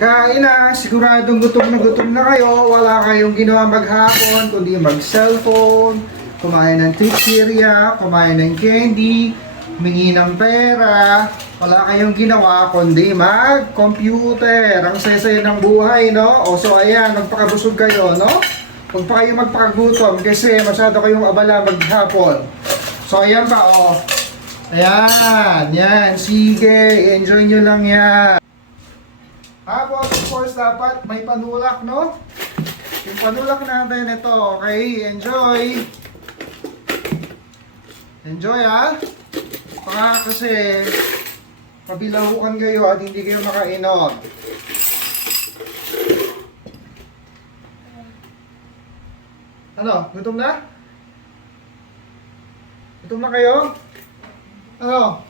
Kain na, siguradong gutom na kayo. Wala kayong ginawa maghapon, kundi mag-cellphone, kumain ng chichirya, kumain ng candy, humingi ng pera. Wala kayong ginawa, kundi mag-computer. Ang saya-saya ng buhay, no? O so ayan, magpakabusog kayo, no? Huwag pa kayo magpakagutom kasi masyado kayong abala maghapon. So ayan pa, oh. Ayan, yan, sige, enjoy nyo lang yan. Tapos, of course, dapat may panulak, no? Yung panulak natin, ito, okay? Enjoy! Enjoy, ha? Baka kasi, pabilahukan kayo at hindi kayo makainom. Ano? Gutom na? Gutom na kayo? Ano?